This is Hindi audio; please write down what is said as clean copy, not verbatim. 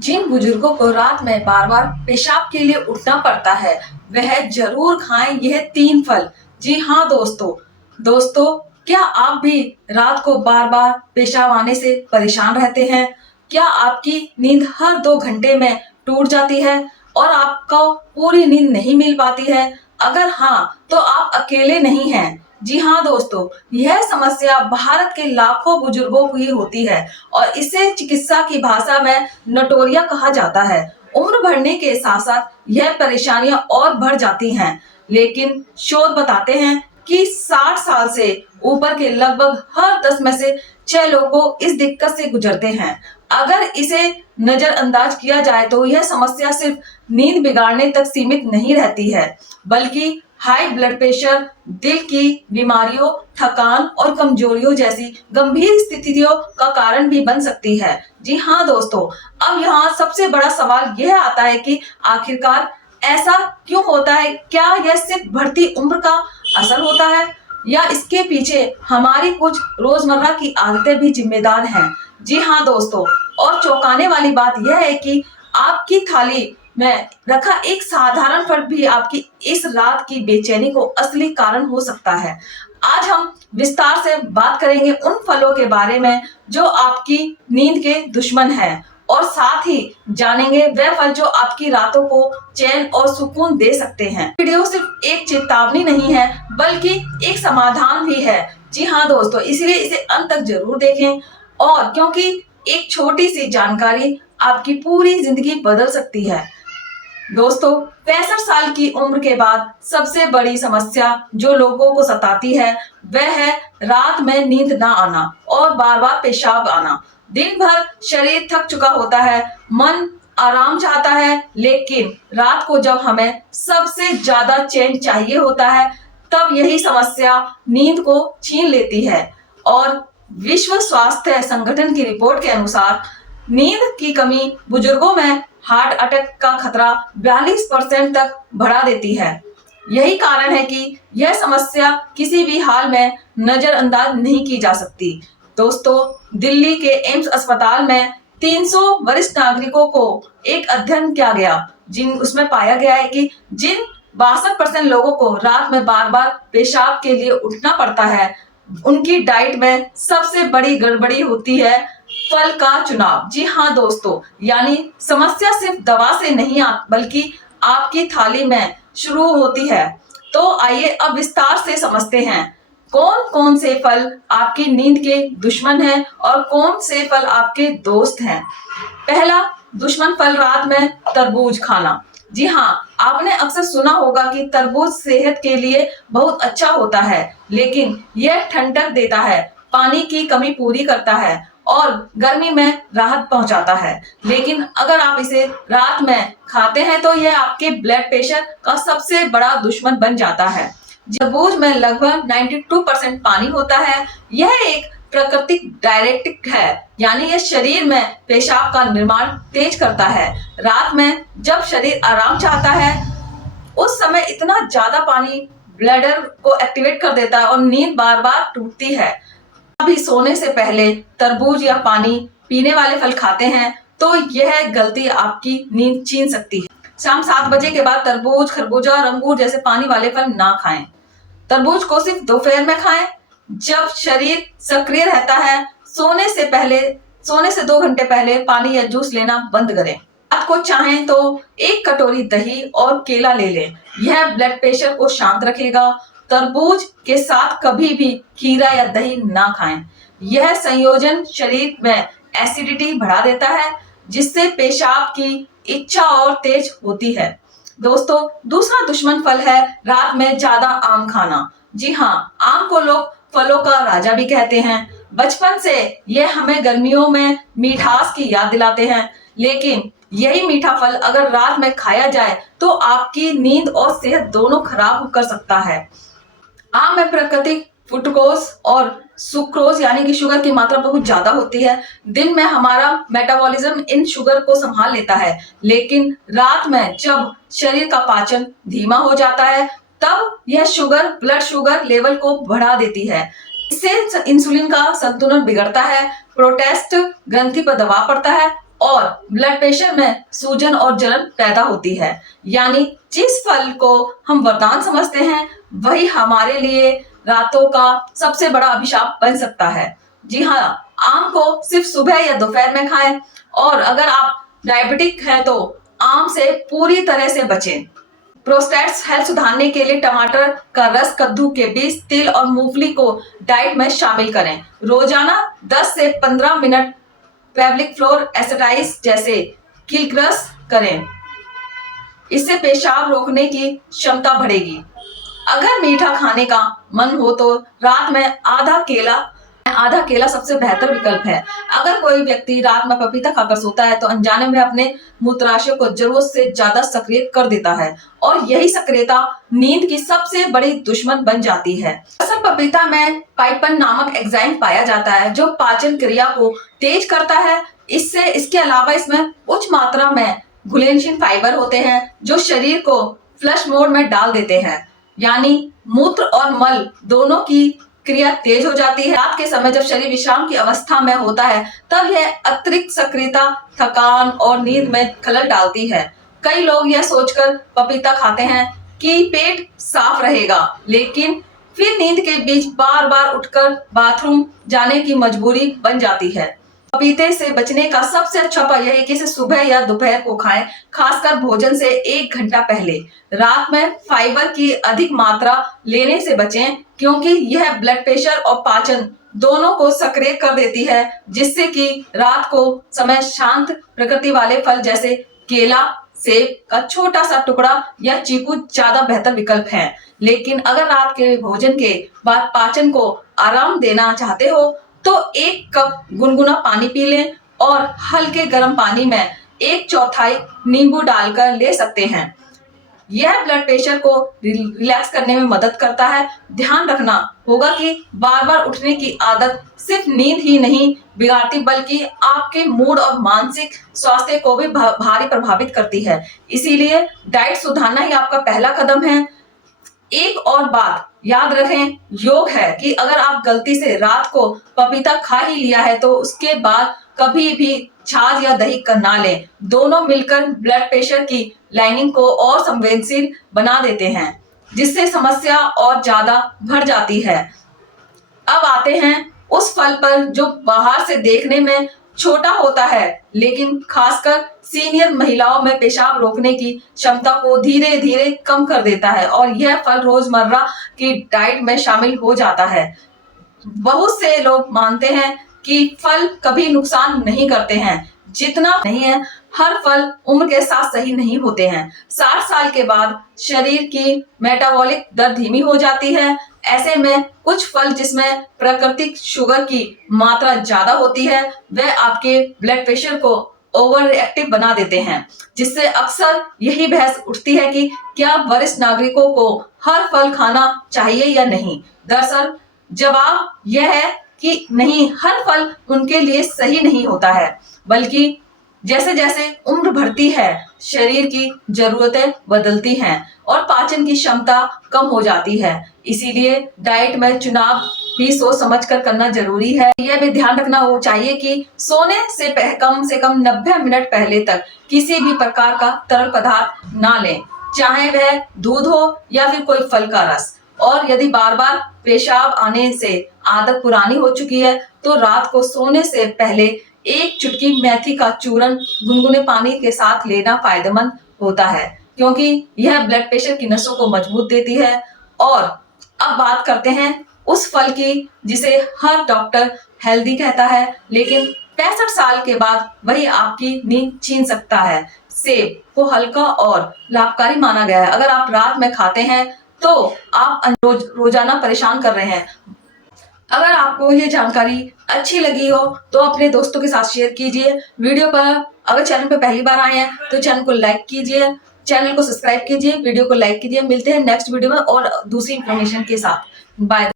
जिन बुजुर्गों को रात में बार बार पेशाब के लिए उठना पड़ता है वह जरूर खाएं यह 3 फल। जी हाँ दोस्तों, क्या आप भी रात को बार बार पेशाब आने से परेशान रहते हैं? क्या आपकी नींद हर 2 घंटे में टूट जाती है और आपको पूरी नींद नहीं मिल पाती है? अगर हाँ, तो आप अकेले नहीं हैं। जी हाँ दोस्तों, यह समस्या भारत के लाखों बुजुर्गों की होती है और इसे चिकित्सा की भाषा में नटोरिया कहा जाता है। उम्र बढ़ने के साथ साथ यह परेशानियां और बढ़ जाती हैं, लेकिन शोध बताते हैं कि 60 साल से ऊपर के लगभग हर 10 में से 6 लोग इस दिक्कत से गुजरते हैं। अगर इसे नजरअंदाज किया जाए तो यह समस्या सिर्फ नींद बिगाड़ने तक सीमित नहीं रहती है, बल्कि हाई ब्लड प्रेशर, दिल की बीमारियों, थकान और कमजोरियों जैसी गंभीर स्थितियों का कारण भी बन सकती है। जी हाँ दोस्तों, अब यहाँ सबसे बड़ा सवाल यह आता है कि आखिरकार ऐसा क्यों होता है? क्या यह सिर्फ बढ़ती उम्र का असर होता है या इसके पीछे हमारी कुछ रोजमर्रा की आदतें भी जिम्मेदार हैं? जी हाँ दोस्तों, और चौंकाने वाली बात यह है कि आपकी थाली में रखा एक साधारण फल भी आपकी इस रात की बेचैनी को असली कारण हो सकता है। आज हम विस्तार से बात करेंगे उन फलों के बारे में जो आपकी नींद के दुश्मन हैं और साथ ही जानेंगे वह फल जो आपकी रातों को चैन और सुकून दे सकते हैं। वीडियो सिर्फ एक चेतावनी नहीं है बल्कि एक समाधान भी है। जी हाँ दोस्तों, इसलिए इसे अंत तक जरूर देखें और क्योंकि एक छोटी सी जानकारी आपकी पूरी जिंदगी बदल सकती है। दोस्तों, 65 साल की उम्र के बाद सबसे बड़ी समस्या जो लोगों को सताती है वह है रात में नींद ना आना और बार बार पेशाब आना। दिन भर शरीर थक चुका होता है, मन आराम चाहता है, लेकिन रात को जब हमें सबसे ज्यादा चैन चाहिए होता है तब यही समस्या नींद को छीन लेती है। और विश्व स्वास्थ्य संगठन की रिपोर्ट के अनुसार नींद की कमी बुजुर्गों में हार्ट अटैक का खतरा 42% तक बढ़ा देती है। यही कारण है कि यह समस्या किसी भी हाल में नजरअंदाज नहीं की जा सकती। दोस्तों, दिल्ली के एम्स अस्पताल में 300 वरिष्ठ नागरिकों को एक अध्ययन किया गया जिन उसमें पाया गया है कि जिन 62% लोगों को रात में बार बार पेशाब के लिए उठना पड़ता है उनकी डाइट में सबसे बड़ी गड़बड़ी होती है फल का चुनाव। जी हाँ दोस्तों, यानी समस्या सिर्फ दवा से नहीं बल्कि आपकी थाली में शुरू होती है। तो आइए अब विस्तार से समझते हैं कौन कौन से फल आपकी नींद के दुश्मन हैं और कौन से फल आपके दोस्त हैं। पहला दुश्मन फल रात में तरबूज खाना। जी हाँ, आपने अक्सर सुना होगा कि तरबूज सेहत के लिए बहुत अच्छा होता है, लेकिन यह ठंडक देता है, पानी की कमी पूरी करता है और गर्मी में राहत पहुंचाता है। लेकिन अगर आप इसे रात में खाते हैं तो यह आपके ब्लड प्रेशर का सबसे बड़ा दुश्मन बन जाता है। तरबूज में लगभग 92% पानी होता है। यह एक प्राकृतिक डायरेटिक है, यानी यह शरीर में पेशाब का निर्माण तेज करता है। रात में जब शरीर आराम चाहता है उस समय इतना ज्यादा पानी ब्लैडर को एक्टिवेट कर देता है और नींद बार बार टूटती है। अभी सोने से पहले तरबूज या पानी पीने वाले फल खाते हैं तो यह गलती आपकी नींद छीन सकती है। शाम 7 बजे के बाद तरबूज, खरबूजा और अंगूर जैसे पानी वाले फल ना खाएं। तरबूज को सिर्फ दोपहर में खाएं जब शरीर सक्रिय रहता है। सोने से 2 घंटे पहले पानी या जूस लेना बंद करें। रात को चाहें तो 1 कटोरी दही और केला ले लें, यह ब्लड प्रेशर को शांत रखेगा। तरबूज के साथ कभी भी खीरा या दही ना खाएं, यह संयोजन शरीर में एसिडिटी बढ़ा देता है जिससे पेशाब की इच्छा और तेज होती है। दोस्तों, दूसरा दुश्मन फल है रात में ज्यादा आम खाना। जी हाँ, आम को लोग फलों का राजा भी कहते हैं। बचपन से यह हमें गर्मियों में मिठास की याद दिलाते हैं, लेकिन यही मीठा फल अगर रात में खाया जाए तो आपकी नींद और सेहत दोनों खराब कर सकता है। आम में प्राकृतिक फ्रुक्टोज और सुक्रोज यानी कि शुगर की मात्रा बहुत ज्यादा होती है। दिन में हमारा मेटाबॉलिज्म इन शुगर को संभाल लेता है, लेकिन रात में जब शरीर का पाचन धीमा हो जाता है तब यह शुगर ब्लड शुगर लेवल को बढ़ा देती है। इससे इंसुलिन का संतुलन बिगड़ता है, प्रोटेस्ट ग्रंथि पर दबाव पड़ता है और ब्लड प्रेशर में सूजन और जलन पैदा होती है। यानी जिस फल को हम वरदान समझते हैं वही हमारे लिए रातों का सबसे बड़ा अभिशाप बन सकता है। जी हाँ, आम को सिर्फ सुबह या दोपहर में खाएं और अगर आप डायबिटिक हैं तो आम से पूरी तरह से बचें। प्रोस्टेट हेल्थ सुधारने के लिए टमाटर का रस, कद्दू के बीज, तिल और मूंगफली को डाइट में शामिल करें। रोजाना 10 से 15 मिनट पेल्विक फ्लोर एक्सरसाइज जैसे किलक्रस करें। इससे पेशाब रोकने की क्षमता बढ़ेगी। अगर मीठा खाने का मन हो तो रात में आधा केला सबसे बेहतर विकल्प है। अगर कोई व्यक्ति रात में पपीता खाकर सोता है तो अनजाने में अपने मूत्राशय को जरूरत से ज्यादा सक्रिय कर देता है और यही सक्रियता नींद की सबसे बड़ी दुश्मन बन जाती है। दरअसल पपीता में पाइपन नामक एंजाइम पाया जाता है जो पाचन क्रिया को तेज करता है। इसके अलावा इसमें उच्च मात्रा में घुलनशील फाइबर होते हैं जो शरीर को फ्लश मोड में डाल देते हैं, यानी मूत्र और मल दोनों की क्रिया तेज हो जाती है। रात के समय जब शरीर विश्राम की अवस्था में होता है तब यह अतिरिक्त सक्रियता थकान और नींद में खलल डालती है। कई लोग यह सोचकर पपीता खाते हैं कि पेट साफ रहेगा, लेकिन फिर नींद के बीच बार बार उठकर बाथरूम जाने की मजबूरी बन जाती है। पपीते से बचने का सबसे अच्छा उपाय यह है कि इसे सुबह या दोपहर को खाएं, खासकर भोजन से 1 घंटा पहले। रात में फाइबर की अधिक मात्रा लेने से बचें क्योंकि यह ब्लड प्रेशर और पाचन दोनों को सक्रिय कर देती है, जिससे कि रात को समय शांत प्रकृति वाले फल जैसे केला, सेब का छोटा सा टुकड़ा या चीकू ज्यादा बेहतर विकल्प है। लेकिन अगर रात के भोजन के बाद पाचन को आराम देना चाहते हो तो 1 कप गुनगुना पानी पी लें और हल्के गर्म पानी में 1/4 नींबू डालकर ले सकते हैं। यह ब्लड प्रेशर को रिलैक्स करने में मदद करता है। ध्यान रखना होगा कि बार बार उठने की आदत सिर्फ नींद ही नहीं बिगाड़ती बल्कि आपके मूड और मानसिक स्वास्थ्य को भी भारी प्रभावित करती है। इसीलिए डाइट सुधारना ही आपका पहला कदम है। एक और बात याद रखें, योग है कि अगर आप गलती से रात को पपीता खा ही लिया है तो उसके बाद कभी भी छाछ या दही का ना लें। दोनों मिलकर ब्लड प्रेशर की लाइनिंग को और संवेदनशील बना देते हैं, जिससे समस्या और ज्यादा बढ़ जाती है। अब आते हैं उस फल पर जो बाहर से देखने में छोटा होता है लेकिन खासकर सीनियर महिलाओं में पेशाब रोकने की क्षमता को धीरे धीरे कम कर देता है और यह फल रोजमर्रा की डाइट में शामिल हो जाता है। बहुत से लोग मानते हैं कि फल कभी नुकसान नहीं करते हैं, जितना नहीं है। हर फल उम्र के साथ सही नहीं होते हैं। 60 साल के बाद शरीर की मेटाबॉलिक दर धीमी हो जाती है। ऐसे में कुछ फल जिसमें प्राकृतिक शुगर की मात्रा ज्यादा होती है वह आपके ब्लड प्रेशर को ओवर रिएक्टिव बना देते हैं, जिससे अक्सर यही बहस उठती है कि क्या वरिष्ठ नागरिकों को हर फल खाना चाहिए या नहीं। दरअसल जवाब यह है कि नहीं, हर फल उनके लिए सही नहीं होता है, बल्कि जैसे जैसे उम्र बढ़ती है शरीर की जरूरतें बदलती हैं और पाचन की क्षमता कम हो जाती है। इसीलिए डाइट में चुनाव भी सोच समझ कर करना जरूरी है। यह भी ध्यान रखना हो चाहिए कि सोने से कम 90 मिनट पहले तक किसी भी प्रकार का तरल पदार्थ ना लें, चाहे वह दूध हो या फिर कोई फल का रस। और यदि बार बार पेशाब आने से आदत पुरानी हो चुकी है तो रात को सोने से पहले 1 चुटकी मेथी का चूर्ण गुनगुने पानी के साथ लेना फायदेमंद होता है, क्योंकि यह ब्लड प्रेशर की नसों को मजबूत देती है। और अब बात करते हैं उस फल की जिसे हर डॉक्टर हेल्दी कहता है, लेकिन 65 साल के बाद वही आपकी नींद छीन सकता है। सेब को हल्का और लाभकारी माना गया है। अगर आप रात में खाते हैं तो आप रोजाना परेशान कर रहे हैं। अगर आपको ये जानकारी अच्छी लगी हो तो अपने दोस्तों के साथ शेयर कीजिए। वीडियो पर अगर चैनल पर पहली बार आए हैं तो चैनल को लाइक कीजिए, चैनल को सब्सक्राइब कीजिए, वीडियो को लाइक कीजिए। मिलते हैं नेक्स्ट वीडियो में और दूसरी इंफॉर्मेशन के साथ। बाय।